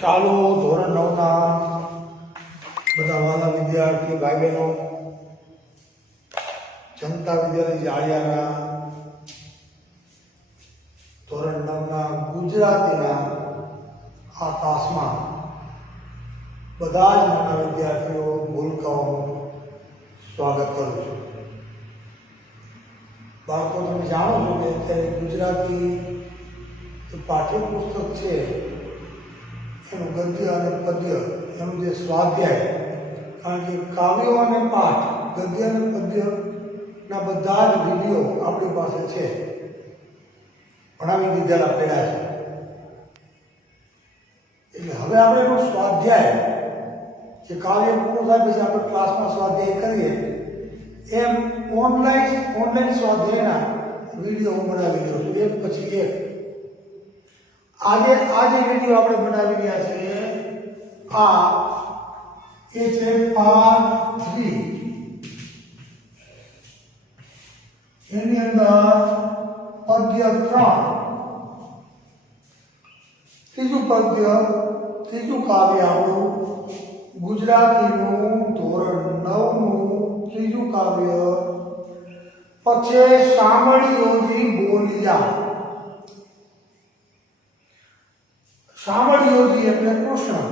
ચાલો ધોરણ 9 ના બધા વાલા વિદ્યાર્થી ભાઈ બહેનો, જનતા વિદ્યાલય જાળિયાના ધોરણ 9 ના ગુજરાતીના આ તાસમાં બધા જ નાના વિદ્યાર્થીઓ ભૂલકાઓનું સ્વાગત કરું છું. બાળકો, તમે જાણો છો કે અત્યારે ગુજરાતી પાઠ્યપુસ્તક છે એનું ગદ્ય અને પદ્ય એનું જે સ્વાધ્યાય, કારણ કે કાવ્યો અને પાઠ, ગદ્ય અને પદ્યના બધા જ વિડીયો આપણી પાસે છે, ભણાવી દીધેલા પડ્યા છે. એટલે હવે આપણે એનો સ્વાધ્યાય, જે કાવ્ય પૂરું થાય પછી આપણે ક્લાસમાં સ્વાધ્યાય કરીએ એમ ઓનલાઈન સ્વાધ્યાયના વિડીયો હું બનાવી દઉં છું, એક પછી એક. આજે વિડીયો આપણે બનાવી રહ્યા છીએ, આ એ છે પાર્ટ 3. એની અંદર પદ્ય 3, ત્રીજું કાવ્ય આપણું ગુજરાતીનું ધોરણ 9 નું ત્રીજું કાવ્ય પછી સાંભળ્યોજી બોલિયા. સાંભળ્યોજી એટલે કૃષ્ણ.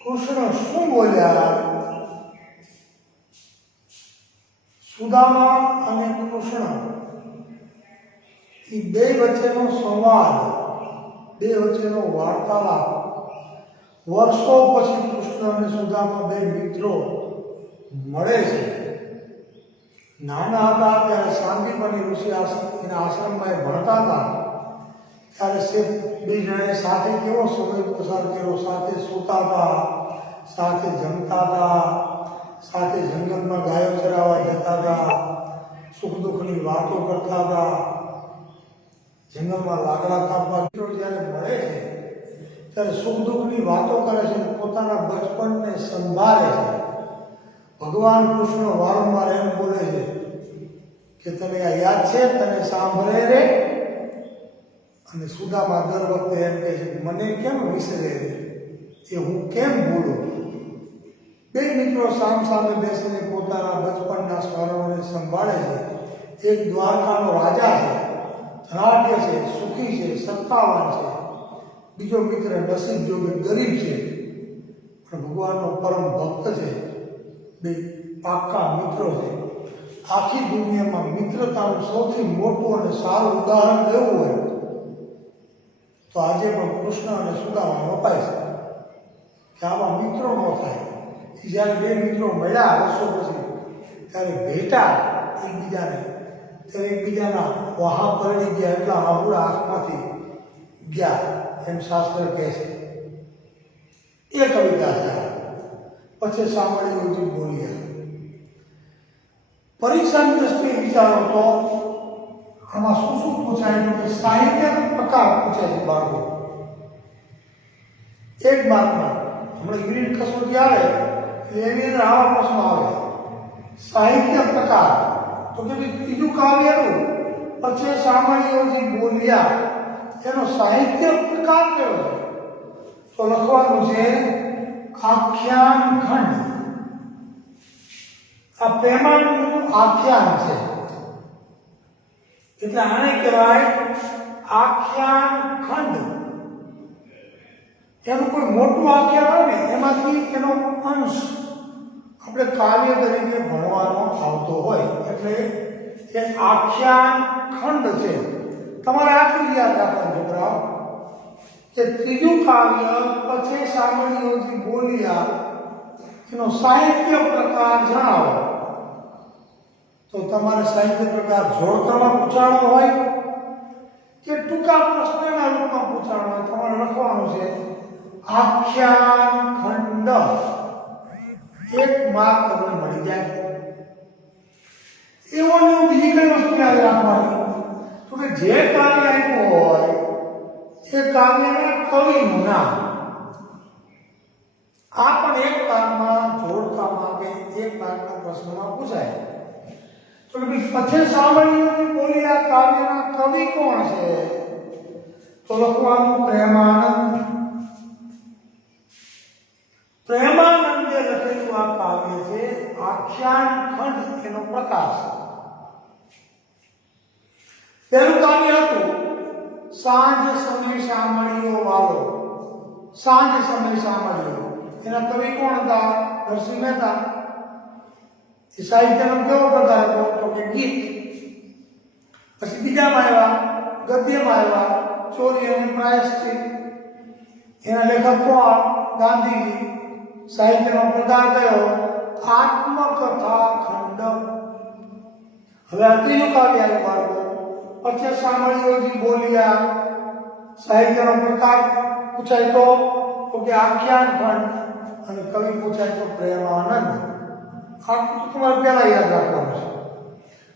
કૃષ્ણ શું બોલ્યા? સુદામા અને કૃષ્ણ એ બે વચ્ચેનો સંવાદ, બે વચ્ચેનો વાર્તાલાપ. વર્ષો પછી કૃષ્ણ અને સુદામા બે મિત્રો મળે છે. નાના હતા ત્યારે સાંદીપની ઋષિ એના આશ્રમમાં એ ભણતા હતા ત્યારે બે જણાએ સાથે કેવો સમય પસાર કર્યો, સાથે સૂતા હતા, સાથે જમતા હતા, સાથે જંગલમાં ગાયો ચરાવવા જતા હતા, સુખ દુઃખની વાતો કરતા હતા, જંગલમાં લાકડા કાપવા. જ્યારે મળે છે ત્યારે સુખ દુઃખની વાતો કરે છે, પોતાના બચપનને સંભાળે છે. ભગવાન કૃષ્ણ વારંવાર એમ બોલે છે કે તને આ યાદ છે, તને સાંભળે રે. અને સુદામા દર વખતે એમ કહે છે મને કેમ વિસરે રે, એ હું કેમ ભૂલું. બે મિત્રો સામે બેસીને પોતાના બચપનના સ્મરણોને સંભાળે છે. એક દ્વારકાનો રાજા છે, ધનાઢ્ય છે, સુખી છે, સત્તાવાન છે. બીજો મિત્ર નસીબ જોગે ગરીબ છે પણ ભગવાનનો પરમ ભક્ત છે. બે પાક્કા મિત્રો છે. આખી દુનિયામાં મિત્રતાનું સૌથી મોટું અને સારું ઉદાહરણ લેવું હોય તો આજે પણ કૃષ્ણ અને સુદામા વપાય છે કે આવા મિત્રો ન થાય. જ્યારે બે મિત્રો મળ્યા વર્ષો પછી ત્યારે ભેટા એકબીજાને, ત્યારે એકબીજાના વહા પરડી ગયા, એટલા આહુડા આંખમાંથી ગયા એમ શાસ્ત્ર કહે છે. એ કવિતા છે. પછી સાંભળ્યોજી બોલિયા. પરીક્ષાની દ્રષ્ટિએ વિચારો તો આમાં શું પૂછાય કે સાહિત્યનો પ્રકાર પૂછાય છે બાળકો. એક માર્કમાં હમણાં યુનિટ કસોટી આવે એની અંદર આવા પ્રશ્નો આવે. સાહિત્ય પ્રકાર તો કે ત્રીજું કાવ્યનું પછી સાંભળ્યોજી બોલિયા, એનો સાહિત્ય પ્રકાર કયો છે? તો લખવાનું છે આખ્યાન ખંડ. આ પ્રેમાનંદનું આખ્યાન છે એટલે આને કહેવાય આખ્યાન ખંડ. એનું કોઈ મોટું આખ્યાન હોય ને એમાંથી એનો અંશ આપણે કાવ્ય તરીકે ભણવાનો આવતો હોય એટલે એ આખ્યાન ખંડ છે. તમારે આટલું યાદ રાખવાનું છોકરાઓ કે ત્રીજું કાવ્ય પછી સાંભળ્યોજી બોલિયા એનો સાહિત્ય પ્રકાર જણાવો. તો તમારે સાહિત્ય પ્રકાર જોડકામાં પૂછાણો હોય કે ટૂંકા પ્રશ્નના રૂપમાં પૂછાણો હોય, તમારે લખવાનું છે આખ્યાન ખંડ. 1 માર્ક તમને મળી જાય. એવો ને બીજી કઈ વસ્તુ યાદ રાખવાની તો કે જે કાવ્ય આપ્યું હોય એ કાવ્યના કવિનું નામ. આ પણ 1 માર્કમાં જોડકામાં કે 1 માર્કના પ્રશ્નમાં પૂછાય. તો કે પછી સાંભળ્યોજી બોલિયા કાવ્યના કવિ કોણ છે? તો લખવાનું પ્રેમાનંદ. આખ્યાન ખંડ એનો પ્રકાશ. પહેલું કાવ્ય હતું સાંજ સમય સાંભળ્યો વાલો. સાંજ સમય સાંભળ્યો, એના કવિ કોણ હતા? નરસિંહ મહેતા. એ સાહિત્યનો કેવો પ્રકાર હતો? તો કે ગીત. પછી બીજામાં આવ્યા, ગદ્યમાં આવ્યા ચોરી અને પ્રાયશ્ચિત. એના લેખક કોણ? ગાંધીજી. સાહિત્યનો પ્રકાર કયો? આત્મકથા ખંડ. હવે આ ત્રીજું કાવ્ય આવ્યું બાળકો. પછી સાંભળ્યોજી બોલ્યા. સાહિત્યનો પ્રકાર પૂછાય તો કે આખ્યાન ખંડ, અને કવિ પૂછાય તો પ્રેમાનંદ. આ તમારે પહેલા યાદ રાખવાનું છે.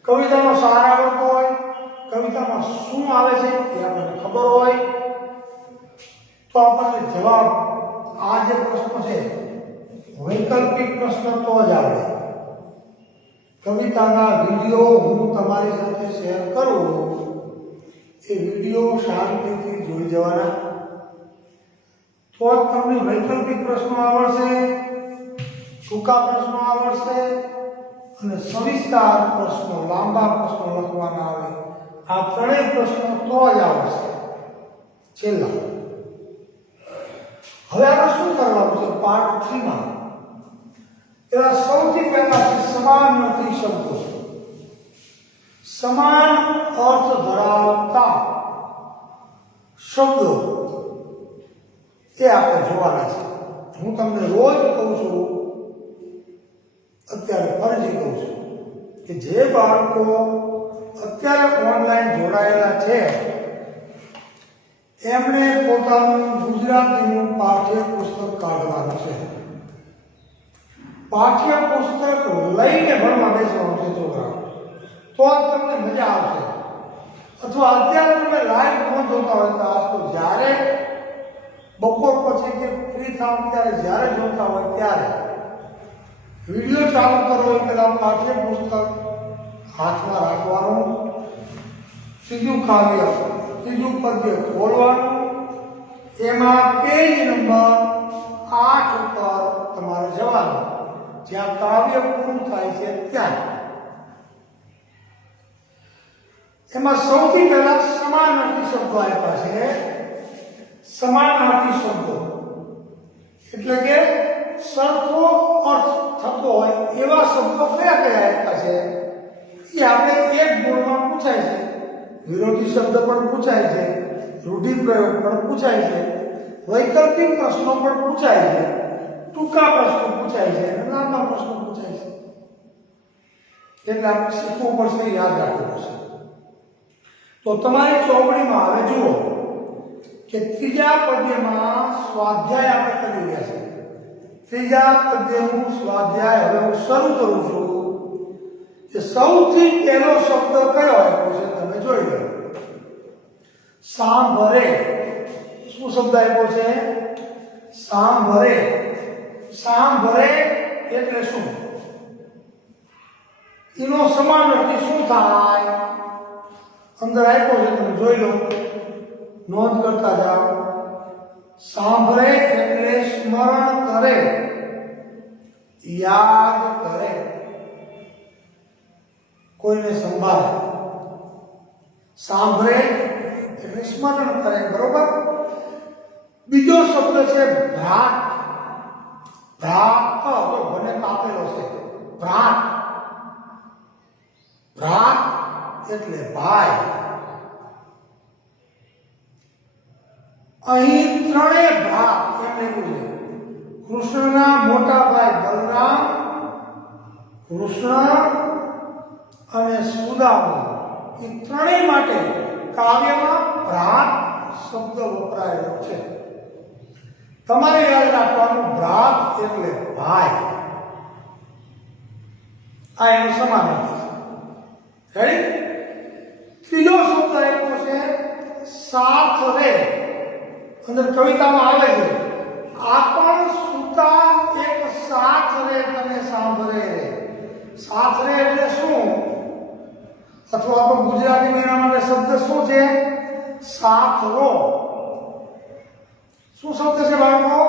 કવિતાનો સાર આવડતો હોય, કવિતામાં શું આવે છે એ આપણને ખબર હોય તો આપણને જવાબ, આ જે પ્રશ્ન છે વૈકલ્પિક પ્રશ્ન તો જ આવડે. કવિતાના વિડીયો હું તમારી સાથે શેર કરું, એ વિડીયો શાંતિથી જોઈ જવાના, તો તમને વૈકલ્પિક પ્રશ્નો આવડશે, ટૂંકા પ્રશ્નો આવડશે, અને સવિસ્તાર પ્રશ્નો, લાંબા પ્રશ્નો લખવાના આવે. આ ત્રણેય પ્રશ્નો તો જ આવડશે છેલ્લા. હવે આપણે શું કરવાનું છે પાર્ટ 3 માં? એના સૌથી પહેલા સમાન નથી શબ્દો, સમાન અર્થ ધરાવતા શબ્દો એ આપણે જોવાના છે. હું તમને રોજ કહું છું, અત્યારે ફરીથી કહું છું કે જે બાળકો અત્યારે ઓનલાઈન જોડાયેલા છે એમણે પોતાનું ગુજરાતીનું પાઠ્યપુસ્તક કાઢવાનું છે. પાઠ્યપુસ્તક લઈને ભણવા બેસવાનું છે છોકરાઓ, તો તમને મજા આવશે. અથવા અત્યારે તમે લાઈવ ન જોતા હોય તો આજ તો જ્યારે બપોર પછી કે ફ્રી થાવ ત્યારે જ્યારે જોતા હોય ત્યારે વિડીયો ચાલુ કરો એ પહેલા પાઠ્યપુસ્તક હાથમાં રાખવાનું, ત્રીજું કાવ્ય, ત્રીજું પદ્ય ખોલવાનું, એમાં પેજ નંબર 8 ઉપર તમારે જવાનું, જ્યાં કાવ્ય પૂરું થાય છે ત્યાં. એમાં સૌથી પહેલા સમાનાર્થી શબ્દો આપ્યા છે. સમાનાર્થી શબ્દો એટલે કે સરખો અર્થ થતો હોય એવા શબ્દો કયા કયા આપ્યા છે એ આપણે એક ગુણમાં પૂછાય છે. વિરોધી શબ્દ પણ પૂછાય છે, રૂઢિપ્રયોગ પણ પૂછાય છે, વૈકલ્પિક પ્રશ્નો પણ પૂછાય છે, ટૂંકા પ્રશ્નો પૂછાય છે, લાંબા પ્રશ્નો પૂછાય છે. એટલે આપણે શીખવું પડશે, યાદ રાખવું પડશે. તો તમારી ચોપડીમાં હવે જુઓ કે ત્રીજા પદ્યમાં સ્વાધ્યાય આપણે કરી રહ્યા છે. ત્રીજા પદ્યનું સ્વાધ્યાય હવે હું શરૂ કરું છું. કે સૌથી પહેલો શબ્દ કયો આપ્યો છે તમે જોઈ લો. સાંભરે. શું શબ્દ આપ્યો છે? સાંભરે. સાંભરે એટલે શું? એનો સમાનાર્થી શું થાય? અંદર આપ્યો છે, તમે જોઈ લો, નોંધ કરતા જાઓ. સાંભળે એટલે સ્મરણ કરે, યાદ કરે, કોઈને સંભાળે. સાંભળે એટલે સ્મરણ કરે, બરોબર. બીજો શબ્દ છે ભ્રાત. ભ્રાત તો મને આપેલો છે ભ્રાત. ભ્રાત એટલે ભાઈ. અહીં ત્રણેય ભાગ એમ લખ્યું છે. કૃષ્ણના મોટા ભાઈ બલરામ, કૃષ્ણ અને સુદામા, એ ત્રણેય માટે કાવ્યમાં ભ્રાત શબ્દ વપરાયેલો છે. તમારે યાદ રાખવાનું, ભ્રાત એટલે ભાઈ. આ એનો સમાનાર્થી છે. રેડી? ત્રીજો શબ્દ આપ્યો છે સાથ રે. અંદર કવિતામાં આવે છે, આપણ સુતા એક સાથ રે તને સાંભળે રે. સાથ રે એટલે શું? અથવા તો ગુજરાતીમાં એના માટે શબ્દ શું છે? સાથરો. શું શબ્દ છે બાળકો?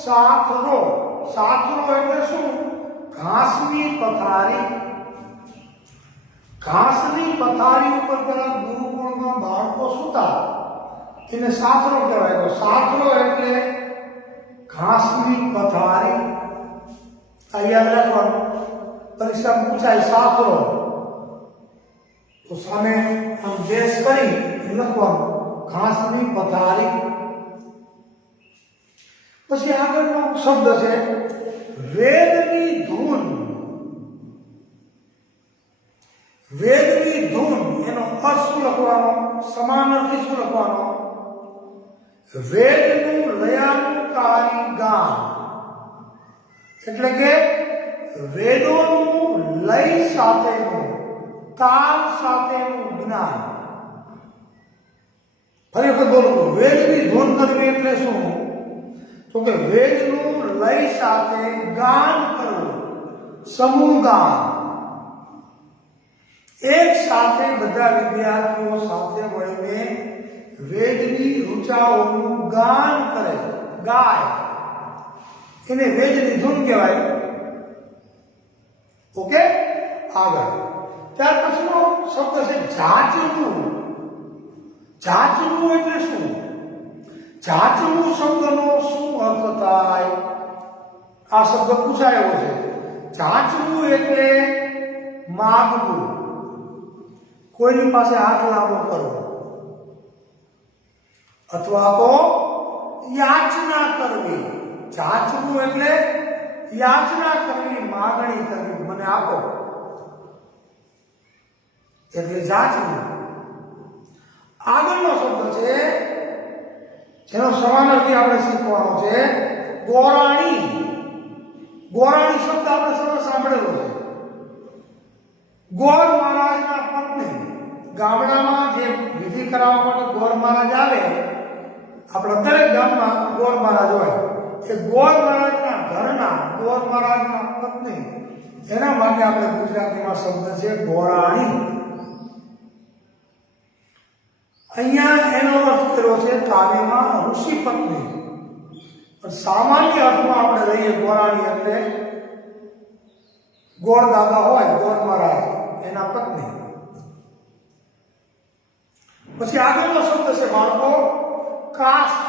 સાથરો. સાથરો એટલે શું? ઘાસની પથારી. ઘાસની પથારી ઉપર પેલા ગુરુકુળમાં બાળકો સૂતા, એને સાથરો કહેવાય. તો સાથરો એટલે ઘાસની પથારી. આ યાદ રાખવાનું, પરીક્ષામાં પૂછાય સાથરો તો સામે આમ ડેશ કરી લખવાનું ઘાસની પથારી. પછી આગળનો શબ્દ છે વેદની ધૂન. વેદની ધૂન એનો અર્થ શું લખવાનો, સમાનાર્થી શું લખવાનો? વેદનું લયાનુકારી ગાન, એટલે કે વેદોનું લય સાથેનું, તાલ સાથેનું જ્ઞાન. ફરી વખત બોલું, વેદની ધૂન કરવી એટલે શું? તો કે વેદનું લય સાથે ગાન કરવું, સમૂહ ગાન. એક સાથે બધા વિદ્યાર્થીઓ સાથે મળીને વેદની ઋચાઓનું ગાન કરે, ગાય, એને વેદની ધૂન કહેવાય. ઓકે, આગળ. ત્યાર પછીનો શબ્દ છે જાચવું. જાચવું એટલે શું? જાચવું શબ્દનો શું અર્થ થાય? આ શબ્દ પૂછાયો છે. જાચવું એટલે માગવું, કોઈની પાસે હાથ લાંબો કરવો, અથવા તો યાચના કરવી. જાચવું એટલે યાચના કરવી, માગણી કરવી, મને આપો, એટલે જાચવું. આગળનો શબ્દ છે જેનો સમાનાર્થી આપણે શીખવાનો છે ગોરાણી. ગોરાણી શબ્દ આપણે સરસ સાંભળેલો છે. ગોર મહારાજના પત્ની, ગામડામાં જે વિધિ કરાવવા માટે ગોર મહારાજ આવે, આપણા દરેક ગામમાં ગોર મહારાજ હોય, એ ગોર મહારાજના ઘરના, ગોર મહારાજના પત્ની, એના માટે આપણે ગુજરાતીમાં શબ્દ છે ગોરાણી. અહીંયા એનો અર્થ કર્યો છે કાવ્યમાં ઋષિ પત્ની, પણ સામાન્ય અર્થમાં આપણે લઈએ ગોરાણી એટલે ગોર દાદા હોય, ગોર મહારાજ એના પત્ની. પછી આગળનો શબ્દ છે બાળકો કાષ્ઠ.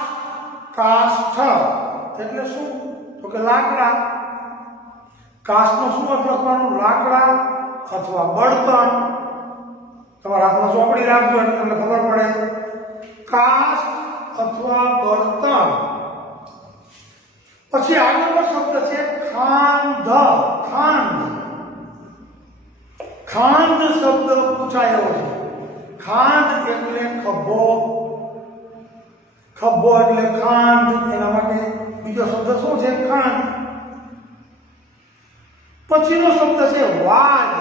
કાષ્ઠ એટલે શું? તો કે લાકડા. કાષ્ઠનો શું અર્થ લખવાનો? લાકડા અથવા બળતણ. તમારા હાથમાં ચોપડી રાખજો એટલે તમને ખબર પડે. કાષ્ઠ અથવા બળતણ. પછી આગળનો શબ્દ છે ખાંડ. ખાંડ. ખાંડ શબ્દ પૂછાયો છે. ખાંડ એટલે ખભો. ખભો એટલે ખાંડ. એના માટે બીજો શબ્દ શું છે? ખાંડ. પછીનો શબ્દ છે વાદ.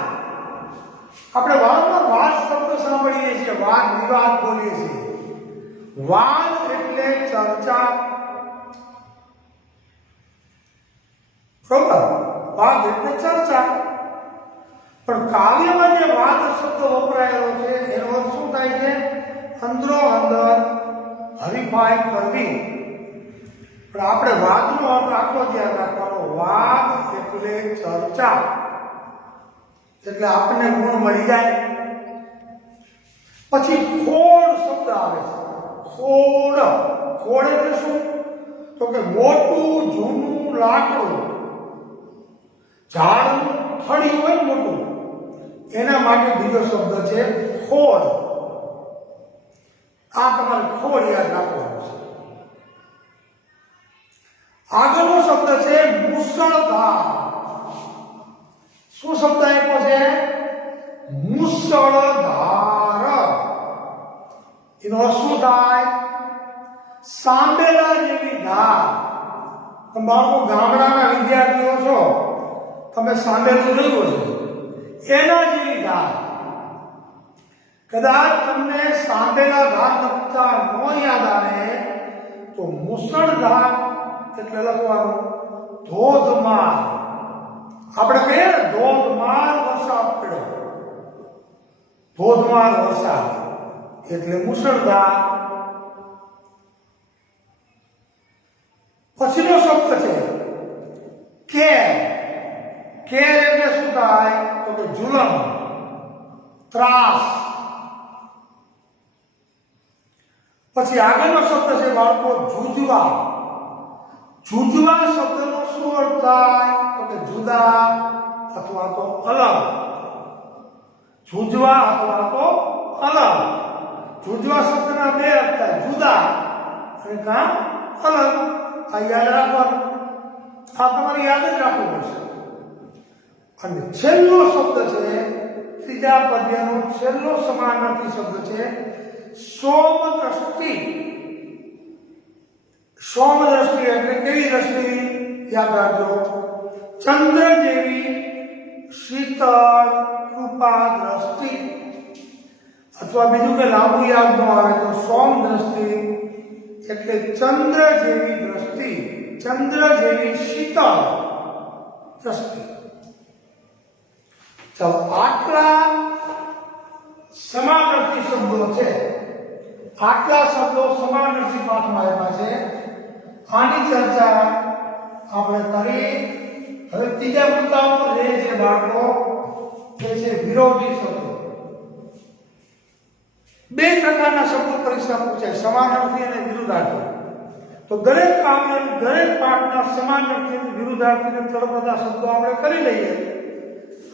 આપણે વારંવાર વાદ શબ્દ સાંભળીએ છીએ, વાદ વિવાદ બોલીએ છીએ. વાદ એટલે ચર્ચા. બરોબર, વાદ એટલે ચર્ચા. પણ કાવ્યમાં જે વાદ શબ્દ વપરાયેલો છે એનો અર્થ શું થાય છે? અંદરો અંદર હરીફાઈ કરવી. પણ આપણે વાદનો અર્થ આખો ધ્યાન રાખવાનો. વાદ એટલે ચર્ચા, એટલે આપણને ગુણ મળી જાય. પછી ખોડ શબ્દ આવે છે. ખોડ. ખોડ એટલે શું? તો કે મોટું જૂનું લાકડું, ઝાડનું થડી હોય મોટું, એના માટે બીજો શબ્દ છે ખોડ. આ તમારે ખોડ યાદ રાખવાનું છે. આગળનો શબ્દ છે મુસળધાર. શું શબ્દ આપ્યો છે? મુસળધાર. એનો અર્થ શું થાય? સાંભેલા જેવી ધાર. તમે બાળકો ગામડાના વિદ્યાર્થીઓ છો, તમે સાંભેલું જોયું છે, એના જેવી ધાર. કદાચ તમને સાંભેલા ધાર લખતા ન યાદ આવે તો મુસળધાર એટલે લખવાનું ધોધમાર. આપણે કહીએ ને ધોધમાર વરસાદ પડ્યો, ધોધમાર વરસાદ એટલે મુસળધાર. પછીનો શબ્દ છે કેર. કેર એટલે શું થાય તો કે જુલમ, ત્રાસ. પછી આગળનો શબ્દ છે બાળકો જુજવા. જુજવા શબ્દનો શું અર્થ થાય તો કે જુદા અથવા તો અલગ. જુજવા અથવા તો અલગ. જુજવા શબ્દના બે અર્થ થાય, જુદા અને કા અલગ. આ યાદ રાખવાનું, આ તમારે યાદ જ રાખવું પડશે. અને છેલ્લો શબ્દ છે ત્રીજા પદ્યનો છેલ્લો સમાનાર્થી શબ્દ છે સોમદ્રષ્ટિ. સોમદ્રષ્ટિ એટલે કેવી દ્રષ્ટિ? યાદ રાખજો, ચંદ્ર જેવી શીતળ કૃપા દ્રષ્ટિ. અથવા બીજું કે લાંબુ યાદ ન આવે તો સોમ દ્રષ્ટિ એટલે ચંદ્ર જેવી દ્રષ્ટિ, ચંદ્ર જેવી શીતળ દ્રષ્ટિ. ચાલો, આટલા સમાનાર્થી શબ્દો છે, આટલા શબ્દો સમાનાર્થી પાઠમાં આવ્યા છે. આની ચર્ચા આપણે કરી. હવે ત્રીજા મુદ્દા ઉપર જે છે બાળકો તે છે વિરોધી શબ્દો. બે પ્રકારના શબ્દો પરીક્ષા પૂછાય, સમાનાર્થી અને વિરુદ્ધાર્થી. તો દરેક કાવ્ય દરેક પાઠના સમાનાર્થી અને વિરુદ્ધાર્થીને તળપદા શબ્દો આપણે કરી લઈએ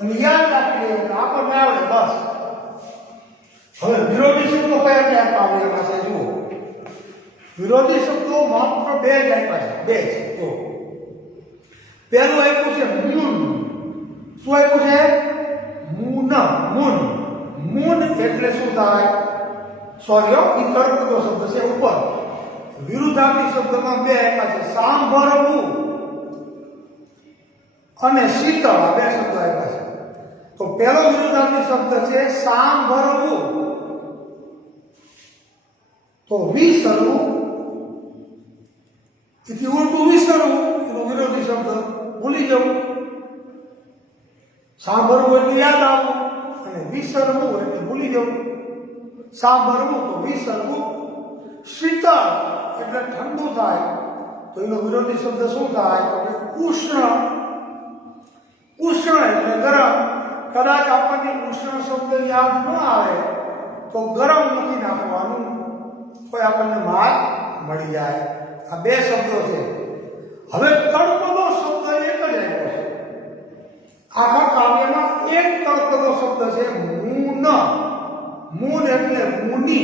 અને યાદ રાખી લઈએ, આપણને આવડે બસ. હવે વિરોધી શબ્દો કયા કયા કાવ્યમાં છે જુઓ. વિરોધી શબ્દો માત્ર બે જ આપ્યા છે, બે છે. તો પહેલું આપ્યું છે મૂન. શું આપ્યું છે? મૂન. મૂન. મૂન એટલે શું થાય? સોરી, એ તળપદો શબ્દ છે ઉપર. વિરુદ્ધાર્થી શબ્દમાં બે આપ્યા છે, સાંભળવું અને શીતળ. આ બે શબ્દો આપ્યા છે. તો પહેલો વિરુદ્ધાર્થી શબ્દ છે સાંભળવું. તો વિસરવું, તેથી ઉલટું વિસરવું એનો વિરોધી શબ્દ ભૂલી જવું. સાંભળવું એટલે યાદ આવવું અને વિસરવું એટલે ભૂલી જવું. સાંભળવું તો વિસરવું. શીતળ એટલે ઠંડુ થાય, તો એનો વિરોધી શબ્દ શું થાય તો કે ઉષ્ણ. ઉષ્ણ એટલે ગરમ. કદાચ આપણને ઉષ્ણ શબ્દ યાદ ન આવે તો ગરમ નથી નાખવાનું, કોઈ આપણને માર્ક મળી જાય. આ બે શબ્દો છે. હવે તળપદો શબ્દ એક જ આવ્યો છે આખા કાવ્યમાં. એક તળપદો શબ્દ છે મૂન. મૂન એટલે મુનિ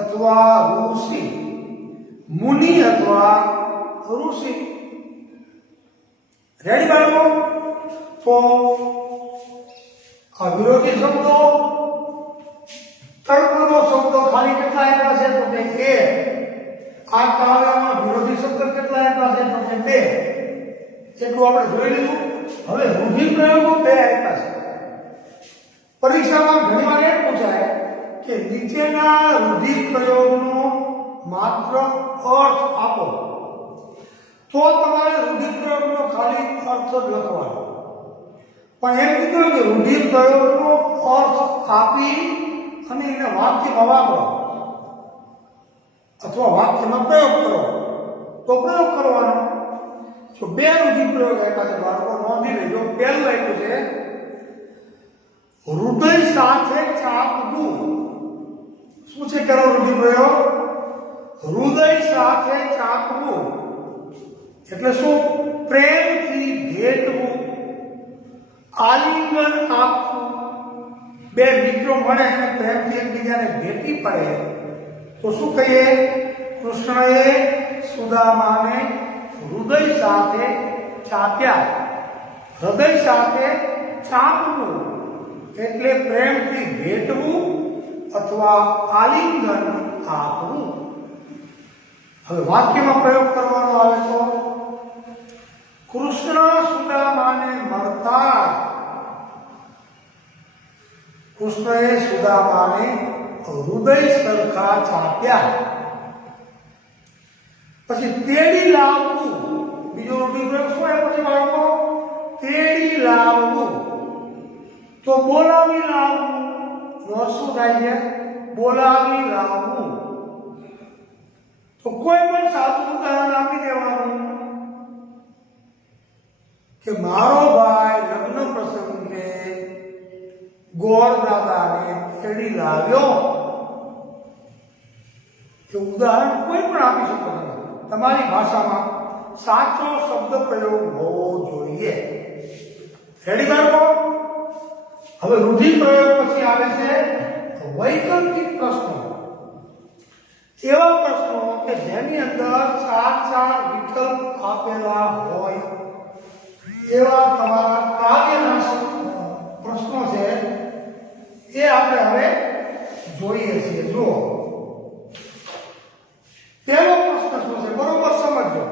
અથવા ઋષિ. મુનિ અથવા ઋષિ. રેડી બાળકો? તો આ વિરોધી શબ્દો તળપદો શબ્દો ખાલી કેટલા આપ્યા છે તો કે એક. આ કાવ્યમાં વિરોધી શબ્દ કેટલા આપ્યા છે તો કે બે. એટલું આપણે જોઈ લીધું. હવે રૂઢિપ્રયોગો બે આપ્યા છે. પરીક્ષામાં ઘણીવાર એ પૂછાય કે નીચેના રૂઢિપ્રયોગનો માત્ર અર્થ આપો. તો તમારે રૂઢિપ્રયોગનો ખાલી અર્થ જ લખવાનો. પણ એમ કીધું કે રૂઢિપ્રયોગનો અર્થ આપી અને એને વાક્યમાં વાપરો અથવા વાક્યમાં પ્રયોગ કરો તો પ્રયોગ કરવાનો. તો બે રૂઢિપ્રયોગ આપ્યા છે બાળકો, નોંધી લેજો. પહેલું આપ્યું છે હૃદય સાથે ચાપવું. શું છે પેલો રૂઢિપ્રયોગ? હૃદય સાથે ચાપવું એટલે શું? પ્રેમથી ભેટવું, આલિંગન આપવું. બે મિત્રો મળે અને પ્રેમથી એકબીજાને ભેટી પડે તો શું કહીએ? કૃષ્ણએ સુદામાને હૃદય સાથે ચાપ્યા. હૃદય સાથે ચાપવું એટલે પ્રેમથી ભેટવું અથવા આલિંગન આપવું. હવે વાક્યમાં પ્રયોગ કરવાનો આવે તો કૃષ્ણ સુદામાને મળતા. કૃષ્ણએ સુદામાને હૃદય સરખા ચાપ્યા. પછી તેડી લાવવું. બીજો રૂઢિપ્રયોગ શું આવ્યો છે બાળકો? તેડી લાવવું. તો બોલાવી લાવવું. શું થાય છે? બોલાવી લાવવું. તો કોઈ પણ સાદું ઉદાહરણ આપી દેવાનું કે મારો ભાઈ ગોળ દાદાને તેડી લાવ્યો. એ ઉદાહરણ કોઈ પણ આપી શકો તમે. તમારી ભાષામાં સાચો શબ્દ પ્રયોગ હોવો જોઈએ. રેડી બાળકો? હવે રૂઢિપ્રયોગ પછી આવે છે વૈકલ્પિક પ્રશ્નો. એવા પ્રશ્નો કે જેની અંદર ચાર વિકલ્પ આપેલા હોય એવા તમારા કાવ્યના પ્રશ્નો છે એ આપણે હવે જોઈએ છીએ. જુઓ, પહેલો પ્રશ્ન શું છે બરોબર સમજો.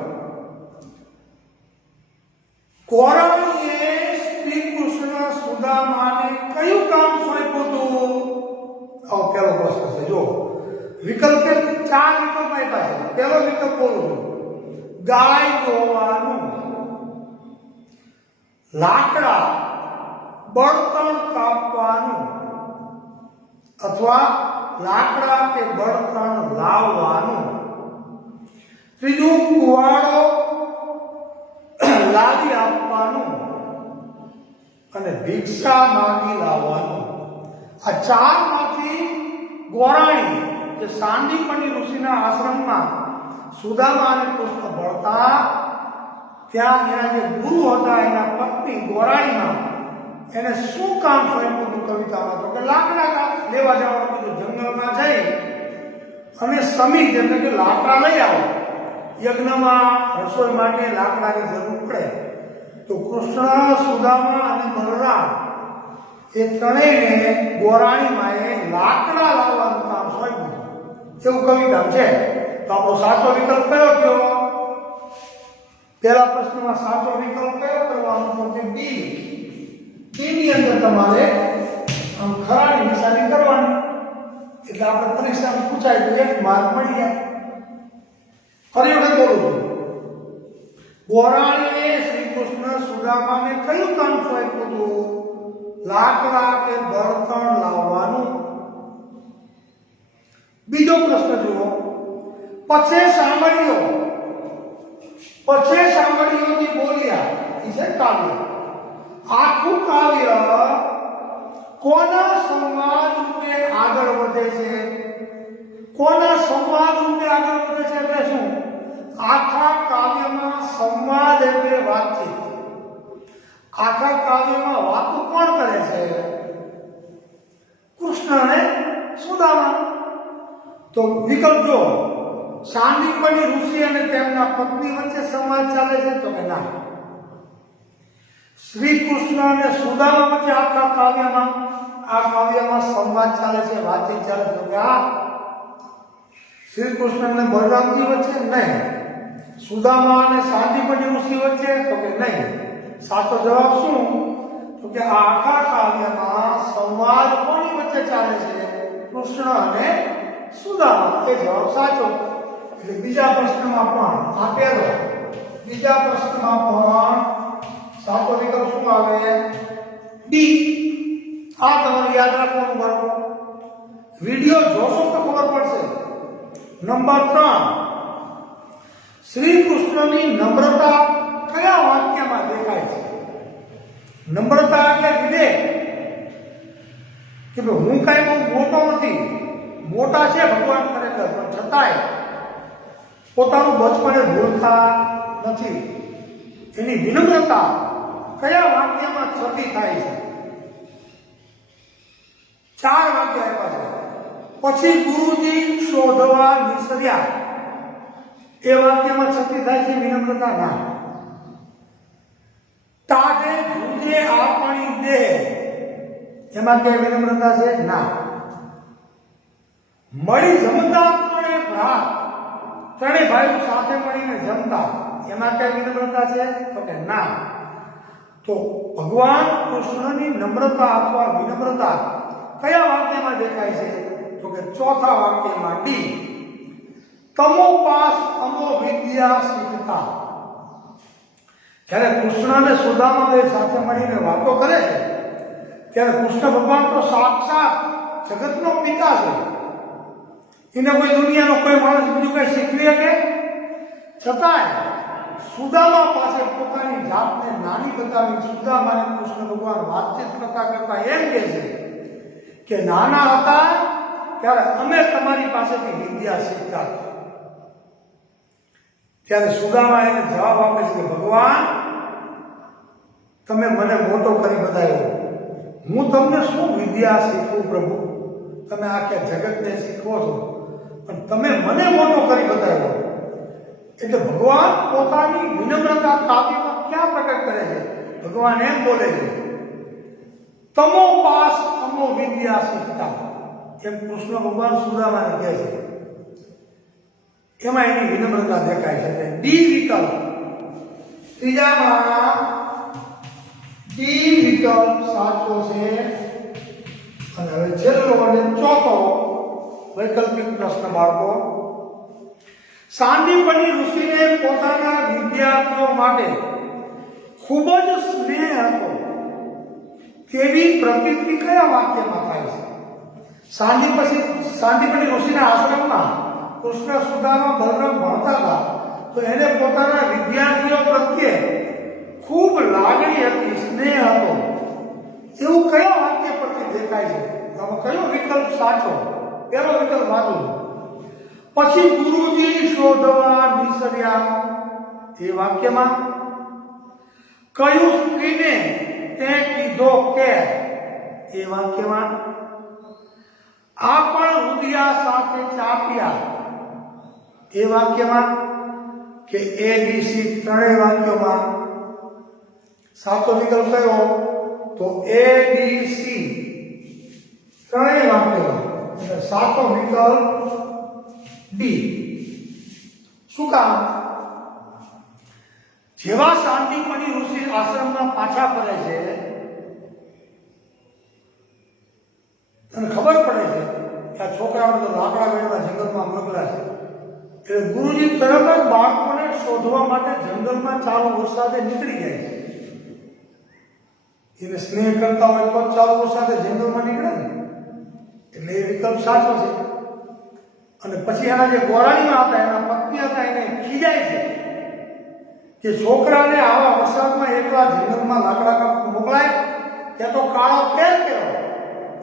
કોરાણીએ શ્રી કૃષ્ણ સુદામાને કયું કામ સોંપ્યું હતું? આવો પહેલો પ્રશ્ન છે. જો વિકલ્પ કે 4 વિકલ્પ આપ્યા છે. પહેલો વિકલ્પ બોલું છું, ગાય દોવાનું, લાકડા બળતણ કાપવાનું અથવા લાકડા કે બળતણ લાવવાનું. ત્રીજું, કુવાડો લાવી આપવાનું અને ભિક્ષા માંગી લાવવાનું. આ 4 માંથી ગોરાણી જે સાંદીપની ઋષિના આશ્રમમાં સુદામા અને કૃષ્ણ ભળતા, ત્યાં એના જે ગુરુ હતા એના પત્ની ગોરાણીમાં એને શું કામ સોંપ્યું હતું કવિતામાં? તો કે લાકડા લેવા જવાનું કીધું. જંગલમાં જઈ અને સમીર એટલે કે લાકડા લઈ આવો. યજ્ઞમાં રસોઈ માટે લાકડાની જરૂર પડે. તો કૃષ્ણ, સુદામા અને બલરામ એ ત્રણેયને ગોરાણીમાએ લાકડા લાવવાનું કામ સોંપ્યું એવું કવિતા છે. તો આપણો સાચો વિકલ્પ કયો થયો? પહેલા પ્રશ્નમાં સાચો વિકલ્પ કયો કરવાનો? તો કે બી. બી ની અંદર તમારે ખરાની નિશાની કરવાની, એટલે આપણે પરીક્ષામાં પૂછાય તો 1 માર્ક મળી જાય. ફરી વખત બોલું છું, ગોરાણીએ શ્રી કૃષ્ણ સુદામાને કયું કામ સોંપ્યું હતું? લાકડા કે બળતણ લાવવાનું. બીજો પ્રશ્ન જુઓ, પછે સાંભળ્યોથી બોલ્યા. એ છે કાવ્ય. આખું કાવ્ય કોના સંવાદ રૂપે આગળ વધે છે? કોના સંવાદ રૂપે આગળ વધે છે એટલે શું? આખા કાવ્યમાં સંવાદ એટલે વાતચીત. આખા કાવ્યમાં વાતો કોણ કરે છે? કૃષ્ણ અને સુદામા. તો વિકલ્પ જો, સાંદીપની ઋષિ અને તેમના પત્ની વચ્ચે સંવાદ ચાલે છે? તો કે ના. શ્રી કૃષ્ણ અને સુદામા વચ્ચે આખા કાવ્યમાં સંવાદ ચાલે છે, વાતચીત ચાલે છે? તો કે હા. શ્રી કૃષ્ણ અને બલરામજી વચ્ચે? નહીં. સુદામા અને સાંદીપની ઋષિ વચ્ચે? તો કે નહીં. સાચો જવાબ શું? તો કે આખા કાવ્યમાં સંવાદ કોની વચ્ચે ચાલે છે? કૃષ્ણ અને સુદામા. એ જવાબ સાચો. એટલે બીજા પ્રશ્નમાં પણ આપેલો બીજા પ્રશ્નમાં પણ સાચો વિકલ્પ શું આવે? ડી. આ તમારે યાદ રાખવાનું બરાબર. વિડિયો જોશો તો ખબર પડશે. નંબર 3, શ્રી કૃષ્ણની નમ્રતા કયા વાક્યમાં દેખાય છે? નમ્રતા એટલે વિવેક, કે હું કાંઈ બહુ મોટો નથી. મોટા છે ભગવાન ખરેખર, પણ છતાંય પોતાનું બચપને ભૂલતા નથી. એની વિનમ્રતા કયા વાક્યમાં છતી થાય છે? 4 વાક્ય આપ્યા છે. પછી ગુરુજી શોધવા નિસર્યા, એ વાક્યમાં છતી થાય છે વિનમ્રતા? ના. તાજે ધૂજે આપણી દેહ, એમાં કે વિનમ્રતા છે? ના. મળી જમતા ત્રણે ભ્રાત, ત્રણે ભાઈઓ સાથે મળીને જમતા, એમાં કે વિનમ્રતા છે? તો કે ના. તો ભગવાન કૃષ્ણની નમ્રતા અથવા વિનમ્રતા કયા વાક્યમાં દેખાય છે? તો કે ચોથા વાક્યમાં ડી. તમો પાસ અમો વિદ્યા શીખતા. જ્યારે કૃષ્ણ અને સુદામા બે સાથે મળીને વાતો કરે છે ત્યારે કૃષ્ણ ભગવાન તો સાક્ષાત જગતનો પિતા છે. એને કોઈ દુનિયાનો કોઈ માણસ બીજું કઈ શીખવી શકે? છતાંય સુદામા પાસે પોતાની જાતને નાની બતાવી સુદામાને કૃષ્ણ ભગવાન વાતચીત કરતા એમ કહે છે કે નાના હતા ત્યારે અમે તમારી પાસેથી વિદ્યા શીખતા હતા. ત્યારે સુદામા એને જવાબ આપે છે કે ભગવાન, તમે મને મોટો કરી બતાવ્યો, હું તમને શું વિદ્યા શીખવું પ્રભુ? તમે આખા જગતને શીખવો છો, પણ તમે મને મોટો કરી બતાવ્યો. એટલે ભગવાન પોતાની વિનમ્રતા કાવ્યમાં ક્યાં પ્રકટ કરે છે? ભગવાન એમ બોલે છે, તમો પાસ તમો વિદ્યા શીખતા. એમ કૃષ્ણ ભગવાન સુદામાને કહે છે. એમાં એની વિનમ્રતા દેખાય છે. ડી વિકલ્પ, ત્રીજામાં ડી વિકલ્પ સાચો છે. અને હવે છેલ્લો અને ચોથો વૈકલ્પિક પ્રશ્ન બાળકો. સાંદીપની ઋષિને પોતાના વિદ્યાર્થીઓ માટે ખૂબ જ સ્નેહ હતો તેવી પ્રતીતિ કયા વાક્યમાં થાય છે? સાંદીપની ઋષિના આશ્રમમાં કૃષ્ણ, સુદામા, બલરામ ભણતા હતા, તો એને પોતાના વિદ્યાર્થીઓ પ્રત્યે ખૂબ લાગણી હતી, સ્નેહ હતો, એવું કયા વાક્ય પરથી દેખાય છે? આમાં કયો વિકલ્પ સાચો? પહેલો વિકલ્પ વાંચો. પછી ગુરુજી શોધવા નિસર્યા એ વાક્યમાં. કયું સ્ત્રીને તે કીધો કે એ વાક્યમાં. આ પણ રુદિયા સાથે ચાપ્યા એ વાક્યમાં. કે એ બી સી ત્રણેય વાક્યોમાં. સાચો વિકલ્પ કયો? તો એ બી સી ત્રણેય વાક્યોમાં. એટલે સાચો વિકલ્પ ડી. શું કામ? જેવા સાંદીપની ઋષિ આશ્રમમાં પાછા ફરે છે અને ખબર પડે છે કે આ છોકરાઓને તો લાકડા વેણવા જંગલમાં મોકલા છે, એટલે ગુરુજી તરત જ બાળકોને શોધવા માટે જંગલમાં ચાલુ વરસાદે નીકળી જાય છે. એને સ્નેહ કરતા હોય તો ચાલુ વરસાદે જંગલમાં નીકળે ને, એટલે એ વિકલ્પ સાચો છે. અને પછી એના જે ગોરાણીમાં હતા, એના પત્ની હતા, એને ખીજાય છે કે છોકરાને આવા વરસાદમાં એકલા જંગલમાં લાકડા કાપવા મોકલાય, ત્યાં તો કાળો કેમ કર્યો,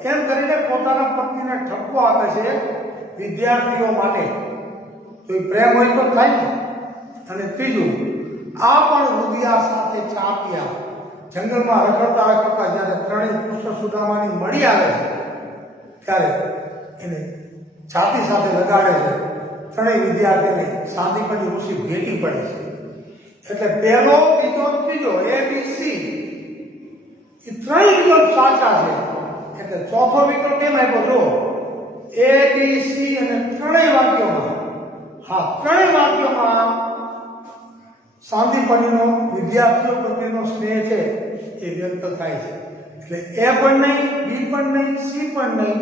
એમ કરીને પોતાના પત્નીને ઠપકો આપે છે વિદ્યાર્થીઓ માટે. તો એ પ્રેમ હોય તો થાય ને. અને ત્રીજું, આ પણ રુદિયા સાથે ચાપ્યા. જંગલમાં રખડતા રખડતા જ્યારે ત્રણેય કૃષ્ણ સુદામાની મળી આવે છે ત્યારે એને છાતી સાથે લગાડે છે. ત્રણેય વિદ્યાર્થીને સાંદીપની ઋષિ ભેટી પડે છે. એટલે પહેલો, બીજો, ત્રીજો એ બી સી એ ત્રણેય વિકલ્પ સાચા છે. એટલે ચોથો વિકલ્પ કેમ આપ્યો? જો એ બી સી અને ત્રણેય વાક્યોમાં, હા ત્રણેય વાક્યોમાં સાંદીપનીનો વિદ્યાર્થીઓ પ્રત્યેનો સ્નેહ છે એ વ્યક્ત થાય છે. એટલે એ પણ નહીં, બી પણ નહીં, સી પણ નહીં,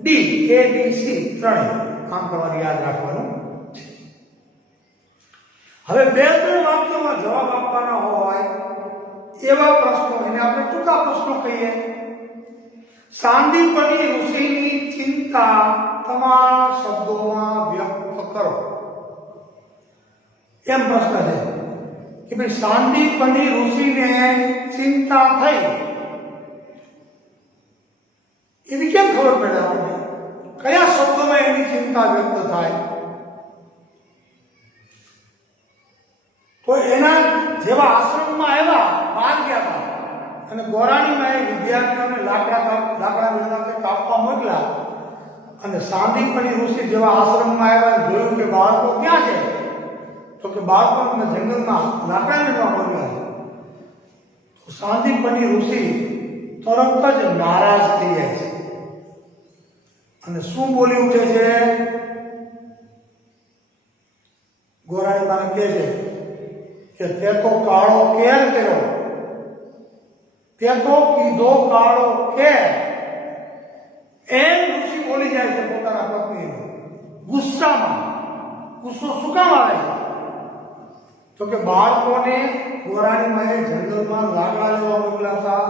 ડી, એ બી સી ત્રણેય. આમ તમારે યાદ રાખવાનું છે. હવે બે ત્રણ વાક્યોમાં જવાબ આપવાના હોય એવા પ્રશ્નો, એને આપણે ટૂંકા પ્રશ્નો કહીએ. સાંદીપની ઋષિની ચિંતા તમારા શબ્દોમાં વ્યક્ત કરો. એમ પ્રશ્ન છે કે ભાઈ સાંદીપની ઋષિને ચિંતા થઈ, એની કેમ ખબર પડે આપણને? કયા શબ્દોમાં એની ચિંતા વ્યક્ત થાય? તો એના જેવા આશ્રમમાં આવ્યા, બહાર ગયા હતા અને ગોરાણીમાં એ વિદ્યાર્થીઓને લાકડા વેણવા કાપવા મોકલ્યા. અને સાંદીપની ઋષિ જેવા આશ્રમમાં આવ્યા, જોયું કે બાળકો ક્યાં છે, તો કે બાળકોને જંગલમાં લાકડા વેણવા મોકલ્યા છે. તો સાંદીપની ઋષિ તરત જ નારાજ થઈ જાય છે અને શું બોલી ઉઠે છે? ગોરાણીમાં કહે છે કે તે તો કાળો કેર કર્યો, તે તો કીધો કાળો કેર. એમ ઋષિ બોલી જાય છે પોતાના પત્નીને ગુસ્સામાં. ગુસ્સો શું કામ આવે છે? તો કે બાળકોને ગોરાણીમાં જંગલમાં લાકડા લેવા મોકલ્યા હતા,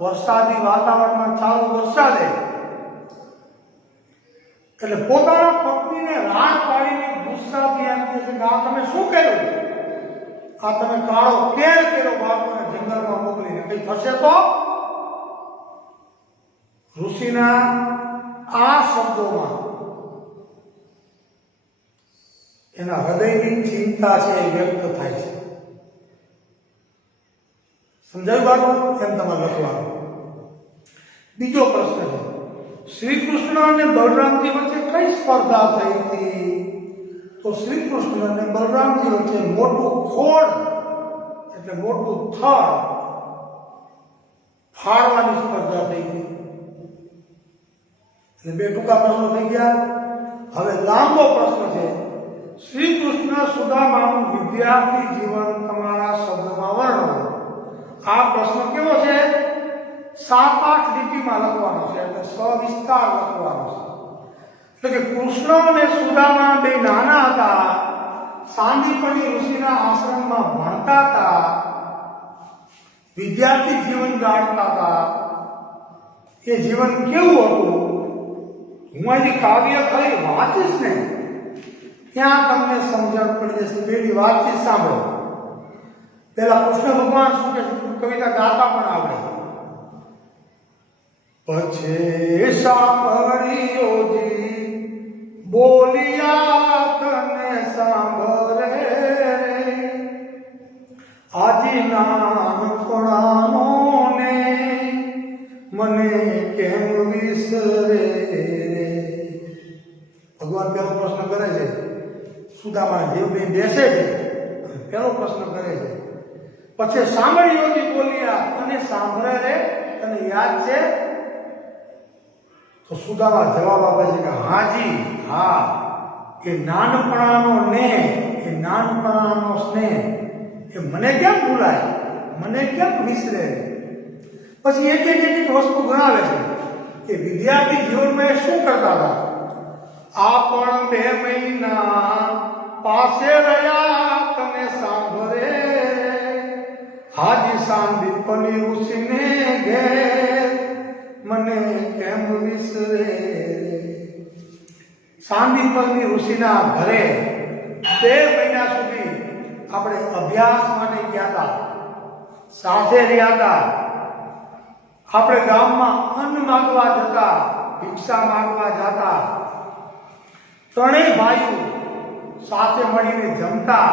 વરસાદી વાતાવરણમાં ચાલુ વરસાદે, એટલે પોતાના પત્નીને રાડ પાડીને ગુસ્સાથી એમ કહે છે કે આ તમે શું કર્યું? આ તમે કાળો કેર કર્યો બાળકોને જંગલમાં મોકલીને, કઈ થશે તો? ઋષિના આ શબ્દોમાં એના હૃદયની ચિંતા છે એ વ્યક્ત થાય છે. સમજાયું બાળકો? એમ તમારે લખવાનું. બીજો પ્રશ્ન છે, શ્રી કૃષ્ણ અને બલરામજી વચ્ચે કઈ સ્પર્ધા થઈ હતી? તો શ્રી કૃષ્ણ અને બલરામજી વચ્ચે મોટું ખોળ એટલે મોટું થળ ફાળવાની સ્પર્ધા થઈ હતી. એટલે બે ટૂંકા પ્રશ્નો થઈ ગયા. હવે લાંબો પ્રશ્ન છે, શ્રી કૃષ્ણ સુદામાનું વિદ્યાર્થી જીવન તમારા શબ્દમાં વર્ણવો. આ પ્રશ્ન કેવો છે? 7-8 લીટીમાં લખવાનો છે, એટલે સવિસ્તાર લખવાનો છે. એટલે કે કૃષ્ણ અને સુદામા બે નાના હતા, સાંદીપની ઋષિના આશ્રમમાં ભણતા હતા, વિદ્યાર્થી જીવન ગાળતા હતા. એ જીવન કેવું હતું? હું અહીં કાવ્ય ખાલી વાંચીશ ને ત્યાં તમને સમજણ પડી જશે. પેલી વાતચીત સાંભળો. પેલા કૃષ્ણ ભગવાન શું કે કવિતા ગાતા પણ આવડે. પછી સાંભળ્યોજી બોલિયા તને સાંભળે આજી નાનપણાનો ને મને કેમ વિસરે. ભગવાન પેલો પ્રશ્ન કરે છે, સુદામા દેવની બેસે છે, પેલો પ્રશ્ન કરે છે. પછી સાંભળ્યોજી બોલિયા તને સાંભળે રે, તને યાદ છે? તો સુદામા જવાબ આપે છે કે હાજી, હા, એ નાનપણાનો ને એ નાનપણાનો સ્નેહ એ મને કેમ ભૂલાય, મને કેમ વિસરે. પછી એક વસ્તુ ગણાવે છે કે વિદ્યાર્થી જીવનમાં એ શું કરતા હતા. આપણ 2 મહિના પાસે રહ્યા તને સાંભળે હાજી સાંદીપની ઋષિને ઘેર મને કેમ વિસરે. સાંદીપની ઋષિના ઘરે 2 મહિના સુધી આપણે અભ્યાસ માટે ગયા હતા, સાથે રહ્યા હતા. આપણે ગામમાં અન્ન માંગવા જતા, ભિક્ષા માંગવા જતા. 3 ભાઈઓ સાથે મળીને જમતા,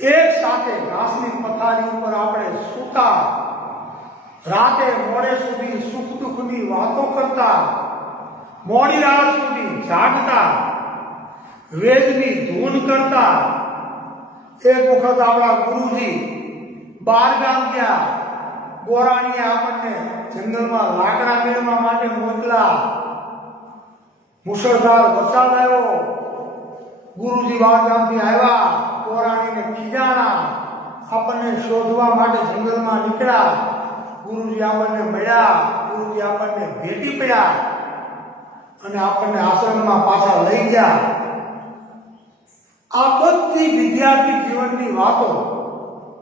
એક સાથે ઘાસની પથારી ઉપર આપણે સૂતા, રાતે મોડે સુધી સુખ દુઃખની વાતો કરતા, મોડી રાત સુધી જાગતા, વેદની ધૂન કરતા. એક વખત આપણા ગુરુજી બહાર ગામ ગયા, ગોરાણીએ આપણને જંગલમાં લાકડા મેળવવા માટે મોકલા. મુશળધાર વરસાદ આવ્યો, ગુરુજી બહાર ગામથી આવ્યા, ગોરાણીને ખીજાણા, આપણને શોધવા માટે જંગલમાં નીકળ્યા. ગુરુજી આપણને મળ્યા, ગુરુજી આપણને ભેટી પડ્યા અને આપણને આશ્રમમાં પાછા લઈ ગયા. આ બધી વિદ્યાર્થી જીવનની વાતો.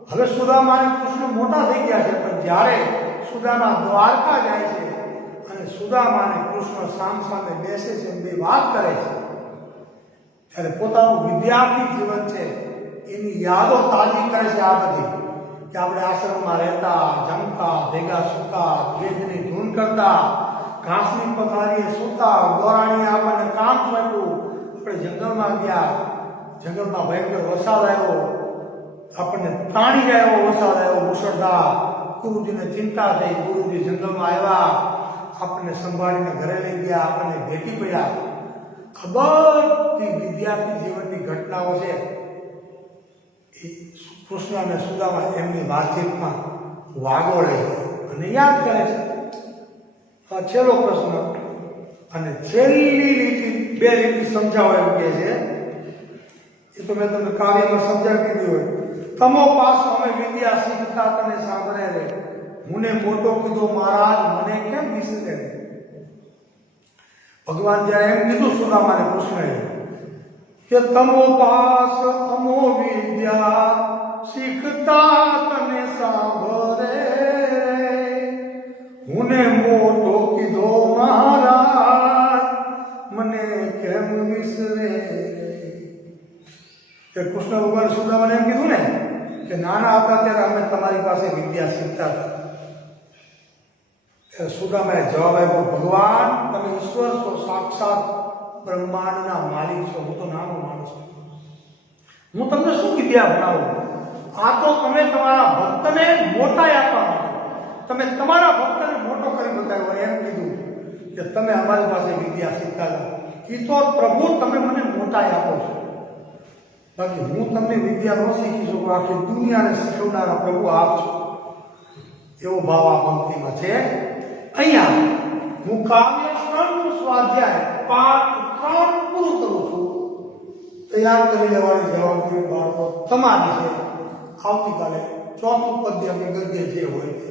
હવે સુદામા અને કૃષ્ણ મોટા થઈ ગયા છે, પણ જ્યારે સુદામા દ્વારકા જાય છે અને સુદામા અને કૃષ્ણ સામે બેસે છે, બે વાત કરે છે, ત્યારે પોતાનું વિદ્યાર્થી જીવન છે એની યાદો તાજી કરે છે. આ બધી કે આપણે આશ્રમમાં રહેતા, જમતા, ભેગા સૂતા, વેદની ધૂન કરતા, ઘાસની પથારીએ સૂતા, ગોરાણીએ આપણને કામ સોંપ્યું, આપણે જંગલમાં ગયા, જંગલમાં ભયંકર વરસાદ આવ્યો, આપણને તાણી જાય એવો વરસાદ આવ્યો, મુશળધાર. ગુરુજીને ચિંતા થઈ, ગુરુજી જંગલમાં આવ્યા, આપણને સંભાળીને ઘરે લઈ ગયા, આપણને ભેટી પડ્યા. બધી વિદ્યાર્થી જીવનની ઘટનાઓ છે એ કૃષ્ણ અને સુદામા એમની વાતચીતમાં વાગોળે અને યાદ કરે છે. આ છેલ્લો પ્રશ્ન અને છેલ્લી લીટી, 2 લીટી સમજાવો એમ કહે છે. એ તો મેં તમને કાવ્યમાં સમજાવી દીધી હોય. તમો પાસ અમે વિદ્યા શીખતા તને સાંભળે રે, મને મોટો કીધો મહારાજ મને કેમ વિસરે. ભગવાન જ્યારે એમ કીધું સુદામાને કૃષ્ણએ કે તમો પાસ અમો વિદ્યા શીખતા તને સાંભળે, મને મોટો કીધો મહારાજ મને કેમ વિસરે. કે કૃષ્ણ ભગવાન સુદામાને એમ કીધું ને કે નાના હતા ત્યારે અમે તમારી પાસે વિદ્યા શીખતા હતા, સુદામાએ જવાબ આપ્યો, ભગવાન તમે ઈશ્વર છો, સાક્ષાત બ્રહ્માંડના માલિક છો, હું તો નાનો માણસ છું, હું તમને શું વિદ્યા ભણાવું? આ તો તમે તમારા ભક્તને મોટા આપવા માટે, તમે તમારા ભક્તને મોટો કરી બતાવ્યો એમ કીધું કે તમે અમારી પાસે વિદ્યા શીખતા હતા. એ તો પ્રભુ તમે મને મોટા આપો છો, બાકી હું તમને વિદ્યા ન શીખી શકું, આખી દુનિયાને શીખવનારા પ્રભુ આપ છો. એવો ભાવ આ પંક્તિમાં છે. અહીંયા હું કાવ્ય 3 નું સ્વાધ્યાય પાઠ 3 પૂરું કરું છું. તૈયાર કરી લેવાની જવાબદારી બાળકો તમારી છે. આવતીકાલે ચોથું પદ્ય કે ગદ્ય જે હોય તે